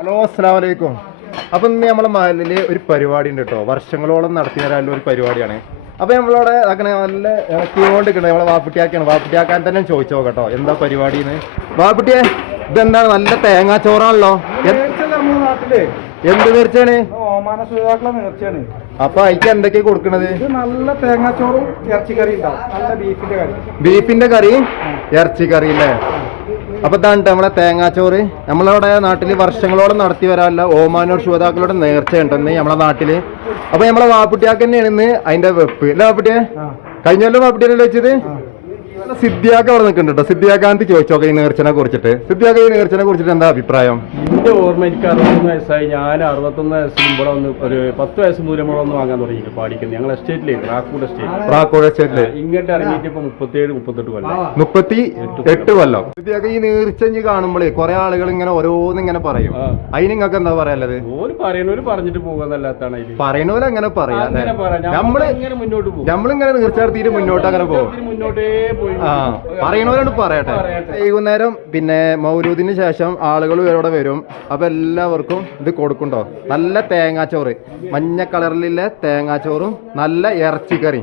Hello അസ്സലാമു അലൈക്കും. അപ്പം ഇന്ന് നമ്മളെ മഹലില് ഒരു പരിപാടി ഉണ്ട് കേട്ടോ. വർഷങ്ങളോളം നടത്തി വരാനുള്ള ഒരു പരിപാടിയാണ്. അപ്പൊ നമ്മളവിടെ അങ്ങനെ നല്ല ഇറക്കിക്കൊണ്ടിരിക്കുന്നത് നമ്മളെ വാപ്പുട്ടിയാക്കാണ്. വാപ്പുട്ടിയാക്കാൻ തന്നെ ചോദിച്ചു നോക്കട്ടോ എന്താ പരിപാടിന്ന്. വാപ്പുട്ടിയെ ഇതെന്താണ്? നല്ല തേങ്ങാച്ചോറാണല്ലോ. നാട്ടില് എന്ത് നേർച്ചയാണ്? ഓമാന സുധാക്കളെ നേർച്ചയാണ്. അപ്പൊ അതിക്ക് എന്തൊക്കെയാ കൊടുക്കണത്? ഇത് നല്ല തേങ്ങാച്ചോറും ഇറച്ചിക്കറി ഉണ്ടാവും. നല്ല ബീഫിന്റെ കറി. ബീഫിന്റെ കറി, ഇറച്ചിക്കറി അല്ലേ? അപ്പൊ ഇതാണ് നമ്മളെ തേങ്ങാച്ചോറ്. നമ്മളവിടെ നാട്ടില് വർഷങ്ങളോളം നടത്തി വരാനുള്ള ഓമാനൂർ ശ്രോതാക്കളുടെ നേർച്ച ഉണ്ടെന്ന് നമ്മളെ നാട്ടില്. അപ്പൊ നമ്മളെ വാപ്പുട്ടിയാക്ക് തന്നെയാണ് ഇന്ന് അതിന്റെ വെപ്പ് അല്ലേ വാപ്പുട്ടിയെ? കഴിഞ്ഞല്ലോ വാപ്പുട്ടിയല്ലേ വെച്ചത്? സിദ്ധിയാക്ക അവിടെ നിൽക്കുന്നുണ്ട് കേട്ടോ. സിദ്ധിയാക്കാന്തി ചോദിച്ചോക്കെ ഈ നേർച്ചനെ കുറിച്ചിട്ട്. സിദ്ധിയാക്ക ഈ നേർച്ചനെ കുറിച്ചിട്ട് എന്താ അഭിപ്രായം? എന്റെ ഓർമ്മ എനിക്ക് 61 വയസ്സായി. ഞാൻ 61 വയസ്സിൽ ഇവിടെ ഒന്ന് ഒരു 10 വയസ്സ് മുതൽ നമ്മളൊന്ന് വാങ്ങാൻ തുടങ്ങി പാടിക്കുന്നത്. ഞങ്ങൾ എസ്റ്റേറ്റിലേക്ക് റാക്കോട് എസ്റ്റേറ്റില് ഇങ്ങോട്ട് ഇറങ്ങിയിട്ട് ഇപ്പൊ 37-38 കൊല്ലം. 38 കൊല്ലം. സിദ്ധിയാക്ക ഈ നേർച്ചഞ്ഞ് കാണുമ്പോഴേ കുറെ ആളുകൾ ഇങ്ങനെ ഓരോന്ന് ഇങ്ങനെ പറയും. അതിന് നിങ്ങൾക്ക് എന്താ പറയാനുള്ളത്? ഓര് പറയുന്നവര് പറഞ്ഞിട്ട് പോകുന്നല്ലാത്താണ് പറയണോലെ അങ്ങനെ പറയാം. മുന്നോട്ട് പോകും. നമ്മളിങ്ങനെ നേർച്ച നടത്തിയിട്ട് മുന്നോട്ട് അങ്ങനെ പോകും. മുന്നോട്ടേ പോയി പറയണവരോട് പറയട്ടെ. വൈകുന്നേരം പിന്നെ മൗലൂദിന് ശേഷം ആളുകൾ ഇവിടെ വരും. അപ്പൊ എല്ലാവർക്കും ഇത് കൊടുക്കുന്നുണ്ടോ? നല്ല തേങ്ങാച്ചോറ്, മഞ്ഞ കളറിലുള്ള തേങ്ങാച്ചോറും നല്ല ഇറച്ചിക്കറി.